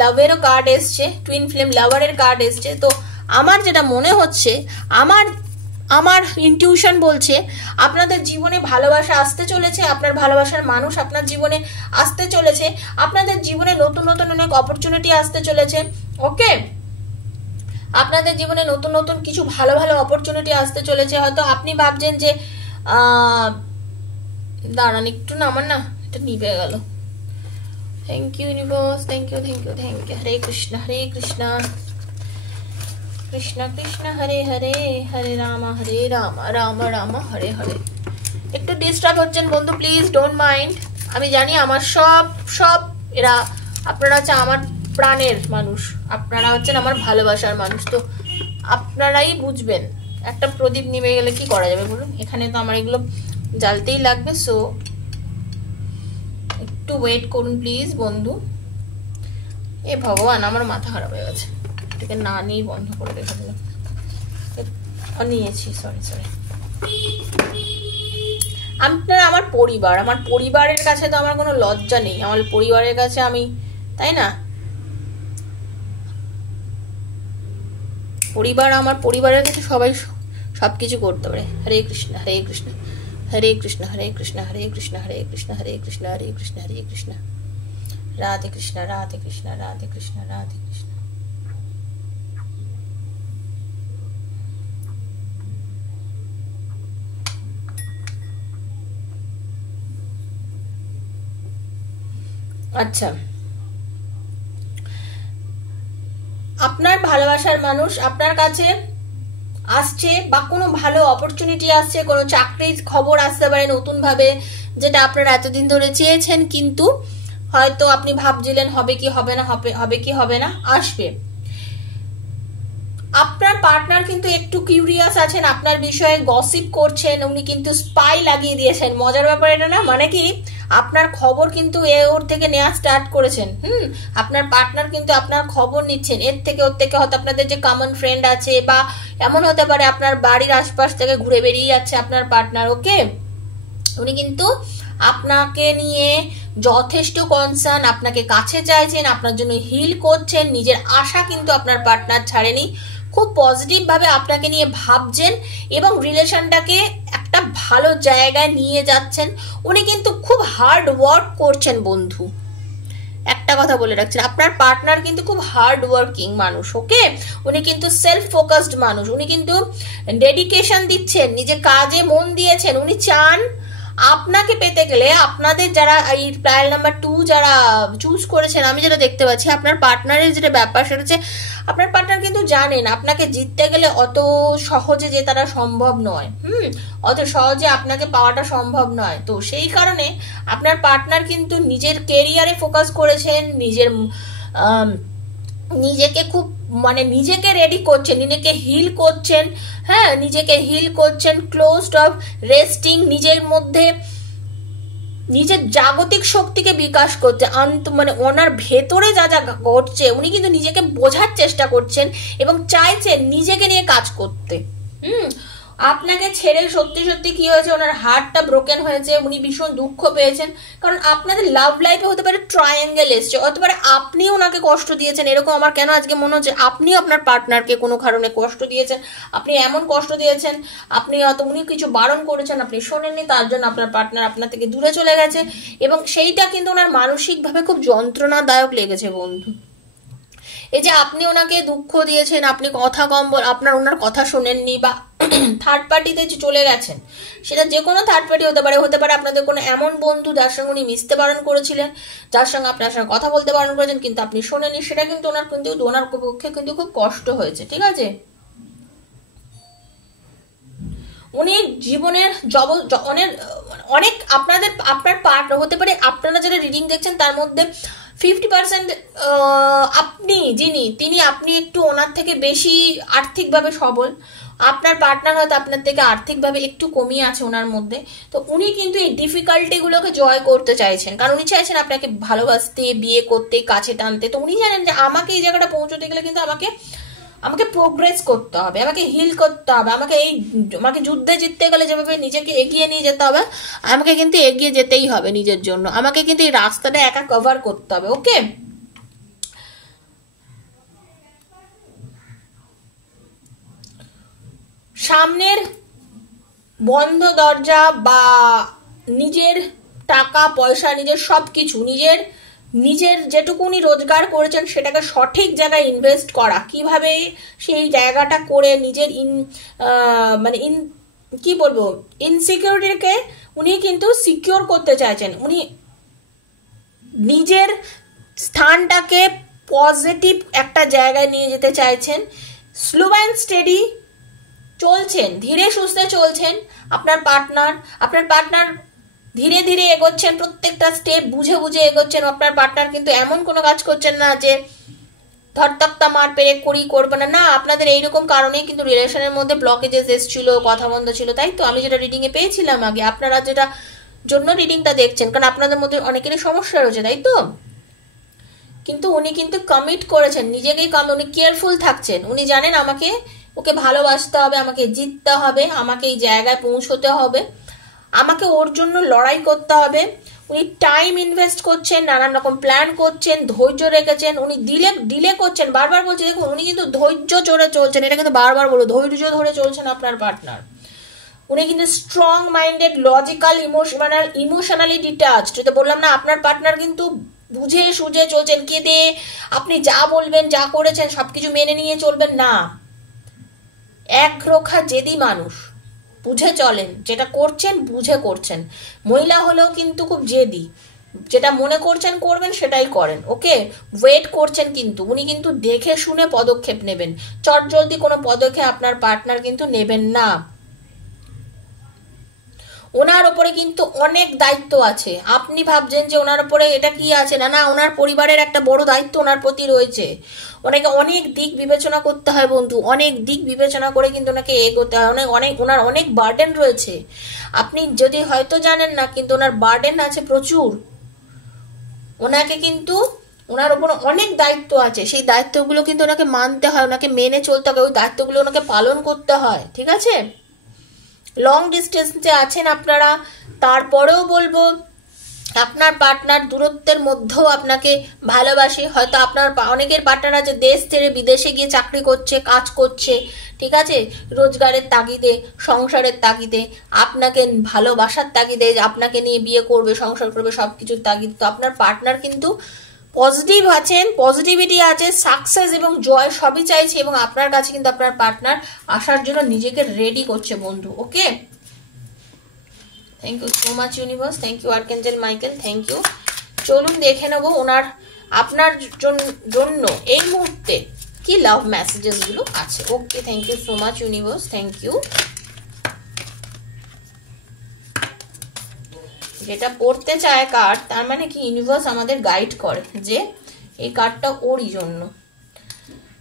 লাভেরও কার্ড এসছে, টুইন ফ্লেম লাভারের কার্ড এসছে। তো আমার যেটা মনে হচ্ছে, আমার ইনটিউশন বলছে আপনাদের জীবনে ভালোবাসা আসতে চলেছে, আপনার ভালোবাসার মানুষ আপনার জীবনে আসতে চলেছে, আপনাদের জীবনে নতুন নতুন অনেক অপরচুনিটি আসতে চলেছে। ওকে, আপনাদের জীবনে নতুন নতুন কিছু ভালো ভালো অপরচুনিটি আসতে চলেছে। হয়তো আপনি ভাবছেন যে দাঁড়ান একটু না, আমার না এটা নিভে গেল। Thank you universe, thank you thank you thank you. Hare Krishna Hare Krishna, Krishna Krishna Hare Hare, Hare Ram Ram Ram Hare Hare. একটু ডিস্টার্ব হচ্ছেন বন্ধু, প্লিজ ডোন্ট মাইন্ড। আমি জানি আমার সব এরা, আপনারা হচ্ছে আমার প্রাণের মানুষ, আপনারা হচ্ছেন আমার ভালোবাসার মানুষ, তো আপনারাই বুঝবেন। একটা প্রদীপ নিভে গেলে কি করা যাবে বলুন, এখানে তো আমার এগুলো জ্বালতেই লাগবে। সো একটু ওয়েট করুন প্লিজ বন্ধু। এ ভগবান, আমার মাথা খারাপ হয়ে গেছে, এটাকে না নিয়ে বন্ধ করে রেখে দিলাম, নিয়েছি, সরি। আপনারা আমার পরিবারের কাছে তো আমার কোনো লজ্জা নেই, আমার পরিবারের কাছে আমি, তাই না, আমার পরিবারের কাছে সবাই সবকিছু করতে পারে। হরে কৃষ্ণ হরে কৃষ্ণ, হরে কৃষ্ণ হরে কৃষ্ণ, হরে কৃষ্ণ হরে কৃষ্ণ, হরে কৃষ্ণ হরে কৃষ্ণ, হরে কৃষ্ণ, রাধে কৃষ্ণ রাধে কৃষ্ণ, রাধে কৃষ্ণ রাধে কৃষ্ণ। আচ্ছা, আপনার ভালোবাসার মানুষ আপনার কাছে আসছে, বা কোনো ভালো অপরচুনিটি আসছে, কোনো চাকরির খবর আসতে পারে নতুন ভাবে, যেটা আপনারা এতদিন ধরে চেয়েছেন, কিন্তু হয়তো আপনি ভাবছিলেন হবে কি হবে না, হবে কি হবে না, আসবে। আপনার পার্টনার কিন্তু একটু কিউরিয়াস আছেন আপনার বিষয়ে, গসিপ করছেন, উনি কিন্তু স্পাই লাগিয়ে দিয়েছেন। মজার ব্যাপার এটা না, মানে কি আপনার খবর কিন্তু ওর থেকে নেওয়া স্টার্ট করেছেন। আপনার পার্টনার কিন্তু আপনার খবর নিচ্ছেন এর থেকে ওর থেকে, হয়তো আপনাদের যে কমন ফ্রেন্ড আছে, বা এমন হতে পারে আপনার বাড়ির আশপাশ থেকে ঘুরে বেরিয়ে যাচ্ছে আপনার পার্টনার। ওকে, উনি কিন্তু আপনাকে নিয়ে যথেষ্ট কনসার্ন, আপনাকে কাছে চাইছেন, আপনার জন্য হিল করছেন, নিজের আশা কিন্তু আপনার পার্টনার ছাড়েনি, খুব পজিটিভ ভাবে আপনাকে নিয়ে ভাবছেন, এবং রিলেশনটাকে একটা ভালো জায়গায় নিয়ে যাচ্ছেন। উনি কিন্তু খুব হার্ড ওয়ার্ক করছেন বন্ধু, একটা কথা বলে রাখছেন, আপনার পার্টনার কিন্তু খুব হার্ড ওয়ার্কিং মানুষ, ওকে? উনি কিন্তু সেলফ ফোকাসড মানুষ, উনি কিন্তু ডেডিকেশন দিচ্ছেন, নিজের কাজে মন দিয়েছেন। উনি চান আপনাকে পেতে গেলে, আপনাদের যারা এই ট্রায়াল নাম্বার 2 যারা চুজ করেছেন, আমি যেটা দেখতে পাচ্ছি আপনার পার্টনারের যেটা ব্যাপার সেটা হচ্ছে আপনার পার্টনার কিন্তু জানেন আপনাকে জিততে গেলে অত সহজে জেতাটা সম্ভব নয়, অত সহজে আপনাকে পাওয়াটা সম্ভব নয়। তো সেই কারণে আপনার পার্টনার কিন্তু নিজের কেরিয়ারে ফোকাস করেছেন, নিজেকে খুব মানে নিজেকে রেডি করছেন, নিজেকে হিল করছেন, হ্যাঁ নিজেকে হিল করছেন, ক্লোজড অফ রেস্টিং, নিজের মধ্যে নিজের জাগতিক শক্তিকে বিকাশ করতে, মানে ওনার ভেতরে যা যা ঘটছে উনি কিন্তু নিজেকে বোঝার চেষ্টা করছেন এবং চাইছেন নিজেকে নিয়ে কাজ করতে। আপনাকে ছেড়ে সত্যি সত্যি কি হয়েছে, ওনার হার্টটা ব্রোকেন হয়েছে, উনি ভীষণ দুঃখ পেয়েছেন। কারণ আপনাদের লাভ লাইফে হতে পারে ট্রায়াঙ্গেল এসছে, হতে পারে আপনি ওনাকে কষ্ট দিয়েছেন, এরকম আমার কেন আজকে মনে হচ্ছে আপনি আপনার পার্টনারকে কোনো কারণে কষ্ট দিয়েছেন। আপনি এমন কষ্ট দিয়েছেন, আপনি হয়তো উনি কিছু বারণ করেছেন, আপনি শোনেননি, তার জন্য আপনার পার্টনার আপনার থেকে দূরে চলে গেছে এবং সেইটা কিন্তু ওনার মানসিকভাবে খুব যন্ত্রণাদায়ক লেগেছে বন্ধু। এই যে আপনি ওনাকে দুঃখ দিয়েছেন, আপনি কথা কম ওনার কথা শোনেননি বা থার্ড পার্টিতে চলে গেছেন, সেটা যে কোনো থার্ড পার্টি হতে পারে, আপনাদের কোনো এমন বন্ধু যার সঙ্গে উনি মিশতে বারণ করেছিলেন, যার সঙ্গে আপনার সঙ্গে কথা বলতে বারণ করেছেন কিন্তু আপনি শোনেননি, সেটা কিন্তু ওনার পক্ষে কিন্তু খুব কষ্ট হয়েছে, ঠিক আছে? উনি জীবনের অনেক আপনার পার্ট হতে পারে, আপনারা যারা রিডিং দেখছেন তার মধ্যে 50% আপনি একটু ওনার থেকে বেশি আর্থিকভাবে সবল, আপনার পার্টনার হয়তো আপনার থেকে আর্থিকভাবে একটু কমিয়ে আছে ওনার মধ্যে। তো উনি কিন্তু এই ডিফিকাল্টিগুলোকে জয় করতে চাইছেন, কারণ উনি চাইছেন আপনাকে ভালোবাসতে, বিয়ে করতে, কাছে টানতে। তো উনি জানেন যে আমাকে এই জায়গাটা পৌঁছতে গেলে কিন্তু আমাকে প্রোগ্রেস করতে হবে, আমাকে হিল করতে হবে, আমাকে যুদ্ধে জিততে গেলে যেভাবে নিজেকে এগিয়ে নিয়ে যেতে হবে, আমাকে কিন্তু এগিয়ে যেতেই হবে নিজের জন্য, আমাকে কিন্তু এই রাস্তাটা একা কভার করতে হবে, ওকে? সামনের বন্ধ দরজা বা নিজের টাকা পয়সা, নিজের সবকিছু, নিজের যেটুকুনি রোজগার করেছেন সেটাকে সঠিক জায়গায় ইনভেস্ট করা, কিভাবে সেই জায়গাটা করে নিজের কি বলবো ইনসিকিউরিটিকে উনি কিন্তু সিকিউর করতে চাইছেন। উনি নিজের স্থানটাকে পজিটিভ একটা জায়গায় নিয়ে যেতে চাইছেন। স্লো অ্যান্ড স্টেডি চলছেন, ধীরে সুস্থে চলছেন আপনার পার্টনার ধীরে ধীরে এগোচ্ছেন, প্রত্যেকটা স্টেপ বুঝে বুঝে এগোচ্ছেন। আপনার পার্টনার কিন্তু এমন কোনো কাজ করছেন না যে ধরতক্তা মার পেরেক করবে না, আপনাদের এইরকম কারণেই কিন্তু রিলেশনের মধ্যে ব্লকেজেস এসেছিল, কথা বন্ধ ছিল, তাই তো? আমি যেটা রিডিংয়ে পেয়েছিলাম আগে, আপনারা যেটা জন্য রিডিংটা দেখছেন, কারণ আপনাদের মধ্যে অনেকেরই সমস্যা রয়েছে, তাই তো? কিন্তু উনি কিন্তু কমিট করেছেন নিজেকেই, উনি কেয়ারফুল থাকছেন, উনি জানেন ওকে ভালোবাসতে হবে, আমাকে জিততে হবে, আমাকে এই জায়গায় পৌঁছতে হবে, আমাকে ওর জন্য লড়াই করতে হবে। উনি টাইম ইনভেস্ট করছেন, নানান রকম প্ল্যান করছেন, ধৈর্য রেখেছেন, উনি ডিলে করছেন, বারবার বলছে দেখুন উনি কিন্তু ধৈর্য চড়ে চলছেন, এটা কিন্তু বারবার বলো, ধৈর্য ধরে চলছেন আপনার পার্টনার। উনি কিন্তু strong minded, logical, emotionally detached. তো বললাম না, আপনার পার্টনার কিন্তু বুঝে সুঝে চলছেন, কেঁদে আপনি যা বলবেন, যা করেছেন সবকিছু মেনে নিয়ে চলবেন না। একরোখা জেদি মানুষ, বুঝে চলেন, যেটা করছেন বুঝে করছেন। মহিলা হলেও কিন্তু খুব জেদি, যেটা মনে করছেন করবেন সেটাই করেন, ওকে? ওয়েট করছেন, কিন্তু উনি কিন্তু দেখে শুনে পদক্ষেপ নেবেন, চটজলদি কোনো পদক্ষেপ আপনার পার্টনার কিন্তু নেবেন না। ওনার ওপরে কিন্তু অনেক দায়িত্ব আছে। আপনি ভাবছেন যে ওনার ওপরে এটা কি আছে, না, ওনার পরিবারের একটা বড় দায়িত্ব ওনার প্রতি রয়েছে। ওনাকে অনেক দিক বিবেচনা করতে হয় বন্ধু, অনেক দিক বিবেচনা করে কিন্তু ওনাকে এগোতে হয়। ওনার অনেক বার্ডেন রয়েছে, আপনি যদি হয়তো জানেন না, কিন্তু ওনার বার্ডেন আছে প্রচুর। ওনাকে কিন্তু ওনার উপর অনেক দায়িত্ব আছে, সেই দায়িত্বগুলো কিন্তু ওনাকে মানতে হয়, ওনাকে মেনে চলতে হবে, ওই দায়িত্বগুলো ওনাকে পালন করতে হয়, ঠিক আছে? লং ডিস্টেন্সে আছেন আপনারা, তারপরেও বলবো আপনার পার্টনার দূরত্বের মধ্যেও আপনাকে ভালোবাসে। হয়তো আপনার অনেকের পার্টনার আছে দেশ ছেড়ে বিদেশে গিয়ে চাকরি করছে, কাজ করছে, ঠিক আছে, রোজগারের তাগিদে, সংসারের তাগিদে, আপনাকে ভালোবাসার তাগিদে, আপনাকে নিয়ে বিয়ে করবে, সংসার করবে, সবকিছুর তাগিদ। তো আপনার পার্টনার কিন্তু পজিটিভ আছেন, পজিটিভিটি আছে, সাকসেস এবং জয় সবই চাইছে, এবং আপনার কাছে কিন্তু আপনার পার্টনার আসার জন্য নিজেকে রেডি করছে বন্ধু। Okay, thank you so much universe, thank you archangel Michael, thank you. চলুন দেখে নেবো ওনার আপনার জন্য এই মুহূর্তে কি লাভ মেসেজেস গুলো আছে। Okay, thank you so much universe, thank you. যেটা পড়তে চায় কার্ড, তার মানে কি ইউনিভার্স আমাদের গাইড করে যে এই কার্ডটা ওরই জন্য।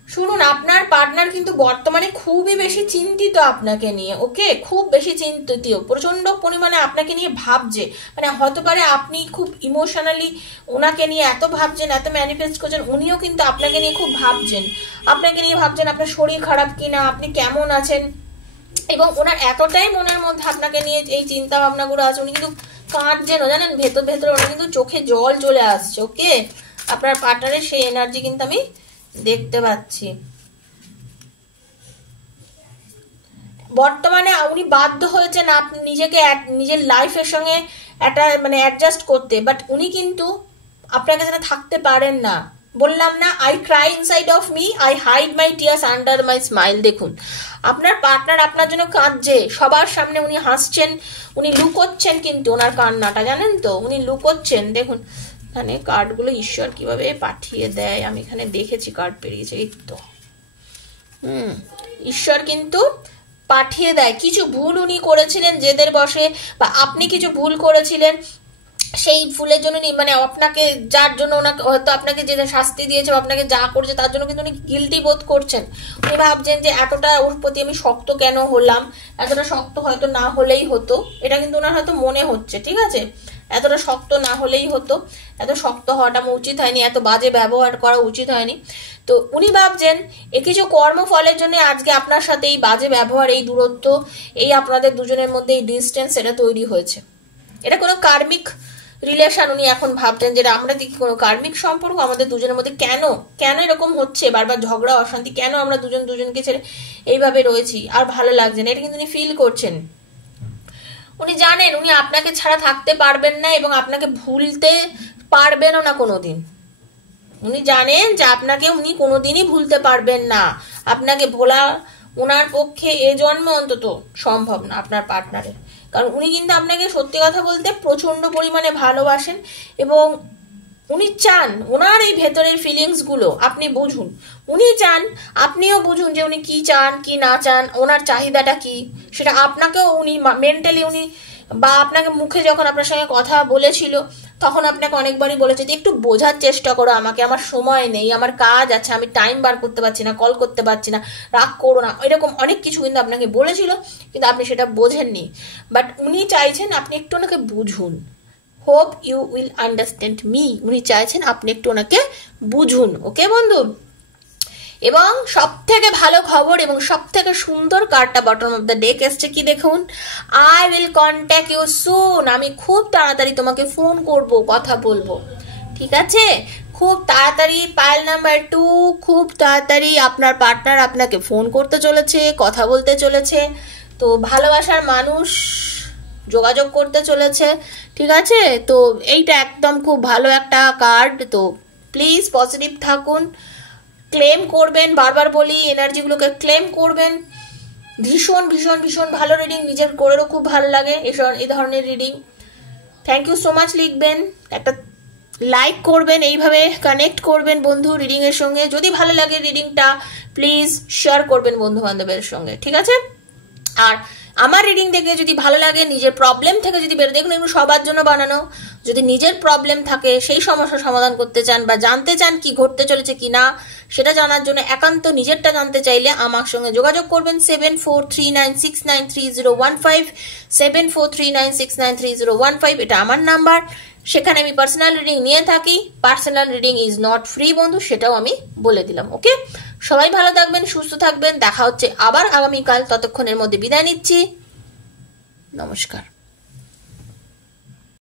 শুনুন, আপনার পার্টনার কিন্তু বর্তমানে খুবই বেশি চিন্তিত আপনাকে নিয়ে। ওকে, খুব বেশি চিন্তিত, প্রচন্ড পরিমাণে আপনাকে নিয়ে ভাবছে। মানে হতে পারে আপনি খুব ইমোশনালি ওনাকে নিয়ে এত ভাবছেন, এত ম্যানিফেস্ট করছেন, উনিও কিন্তু আপনাকে নিয়ে খুব ভাবছেন। আপনাকে নিয়ে ভাবছেন আপনার শরীর খারাপ কিনা, আপনি কেমন আছেন, এবং ওনার এতটাই মনের মধ্যে আপনাকে নিয়ে এই চিন্তা ভাবনাগুলো আছে, উনি কিন্তু কাঁদছেন জানেন, ভেতর ভেতরে ওনার কিন্তু চোখে জল চলে আসছে। ওকে, আপনার পার্টনারের সেই এনার্জি কিন্তু আমি দেখতে পাচ্ছি। বর্তমানে উনি বাধ্য হয়েছেন আপনি নিজেকে নিজের লাইফের সঙ্গে একটা মানে অ্যাডজাস্ট করতে, বাট উনি কিন্তু আপনার কাছে থাকতে পারেন না। বললাম না, I cry inside of me, I hide my tears under my smile. দেখুন, আপনার পার্টনার আপনার জন্য কাঁদছে, সবার সামনে উনি হাসছেন, উনি লুকোচ্ছেন কিন্তু ওনার কান্নাটা, জানেন তো, উনি লুকোচ্ছেন। দেখুন এখানে কার্ডগুলো ঈশ্বর কিভাবে পাঠিয়ে দেয়, আমি এখানে দেখেছি কার্ড পেরিয়েছে, এই তো ঈশ্বর কিন্তু পাঠিয়ে দেয়। কিছু ভুল উনি করেছিলেন জেদের বসে, বা আপনি কিছু ভুল করেছিলেন, সেই ভুলের জন্য মানে আপনাকে যার জন্য ওনাকে হয়তো আপনাকে যে শাস্তি দিয়েছে, আপনাকে যা করেছে তার জন্য কিন্তু উনি গিল্টি বোধ করছেন। উনি ভাবছেন যে এতটা ওর প্রতি আমি শক্ত কেন হলাম, এতটা শক্ত হয়তো না হলেই হতো, এটা কিন্তু ওনার হয়তো মনে হচ্ছে। ঠিক আছে, এতটা শক্ত না হলেই হতো, এত শক্ত হওয়াটা উচিত হয়নি, এত বাজে ব্যবহার করা উচিত হয়নি। তো উনি ভাবছেন এ কিছু কর্মফলের জন্য আজকে আপনার সাথে এই বাজে ব্যবহার, এই দূরত্ব, এই আপনাদের দুজনের মধ্যে এই ডিস্টেন্স এটা তৈরি হয়েছে। এটা কোনো কার্মিক রিলেশন উনি এখন ভাবতেন, যেটা আমরা দেখি কোনো কার্মিক সম্পর্ক আমাদের দুজনের মধ্যে কেন কেন এরকম হচ্ছে, বারবার ঝগড়া অশান্তি, কেন আমরা দুজন দুজনকে ছেড়ে এইভাবে রয়েছি, আর ভালো লাগছে না, এটা কিন্তু উনি ফিল করছেন। উনি জানেন উনি আপনাকে ছাড়া থাকতে পারবেন না, এবং আপনাকে ভুলতে পারবেনও না কোনোদিন। উনি জানেন যে আপনাকে উনি কোনোদিনই ভুলতে পারবেন না, আপনাকে ভোলা ওনার পক্ষে এ জন্মে অন্তত সম্ভব না আপনার পার্টনারের। কারণ উনি কিন্তু আপনাকে সত্যি কথা বলতে প্রচন্ড পরিমাণে ভালোবাসেন, এবং উনি চান ওনার এই ভেতরের ফিলিংস গুলো আপনি বুঝুন। উনি চান আপনিও বুঝুন যে উনি কি চান কি না চান, ওনার চাহিদাটা কি, সেটা আপনাকেও উনি মেন্টালি উনি, বা আপনাকে মুখে যখন আপনার সঙ্গে কথা বলেছিল তখন আপনাকে অনেকবারই বলেছে যে একটু বোঝার চেষ্টা করো আমাকে, আমার সময় নেই, আমার কাজ আছে, আমি টাইম বার করতে পারছি না, কল করতে পারছি না, রাগ করো না, এরকম অনেক কিছু কিন্তু আপনাকে বলেছিল, কিন্তু আপনি সেটা বোঝেননি। বাট উনি চাইছেন আপনি একটু ওনাকে বুঝুন। Hope you will understand me, উনি চাইছেন আপনি একটু ওনাকে বুঝুন। ওকে বন্ধু, এবং সব থেকে ভালো খবর এবং সব থেকে সুন্দর কার্ডটা বটম অফ দ্য ডেক এসছে, কি দেখুন, I will contact you soon, আমি খুব তাড়াতাড়ি তোমাকে ফোন করব, কথা বলবো। ঠিক আছে, খুব তাড়াতাড়ি পাইল নাম্বার 2, খুব তাড়াতাড়ি আপনার পার্টনার আপনাকে ফোন করতে চলেছে, কথা বলতে চলেছে। তো ভালোবাসার মানুষ যোগাযোগ করতে চলেছে। ঠিক আছে, তো এইটা একদম খুব ভালো একটা কার্ড। তো প্লিজ পজিটিভ থাকুন, ক্লেম করবেন, বারবার বলি এনার্জিগুলোকে ক্লেম করবেন। ভীষণ ভীষণ ভীষণ ভালো রিডিং, নিজের করেও খুব ভালো লাগে এই ধরনের reading. Thank you so much লিখবেন, একটা লাইক করবেন, এইভাবে কানেক্ট করবেন বন্ধু রিডিং এর সঙ্গে। যদি ভালো লাগে রিডিংটা প্লিজ শেয়ার করবেন বন্ধু বান্ধবের সঙ্গে। ঠিক আছে, আর আমার রিডিং দেখে যদি ভালো লাগে, নিজের প্রবলেম থেকে যদি বেরো, দেখুন এগুলো সবার জন্য বানানো, যদি নিজের প্রবলেম থাকে সেই সমস্যার সমাধান করতে চান বা জানতে চান কি ঘটতে চলেছে কি না সেটা জানার জন্য একান্ত নিজেরটা জানতে চাইলে আমার সঙ্গে যোগাযোগ করবেন 7439693015, 7439693015, এটা আমার নাম্বার। সেখানে আমি পার্সোনাল রিডিং নিয়ে থাকি। Personal reading is not free বন্ধু, সেটাও আমি বলে দিলাম। ওকে, সবাই ভালো থাকবেন, সুস্থ থাকবেন, দেখা হচ্ছে আবার আগামীকাল। ততক্ষণের মধ্যে বিদায় নিচ্ছি, নমস্কার।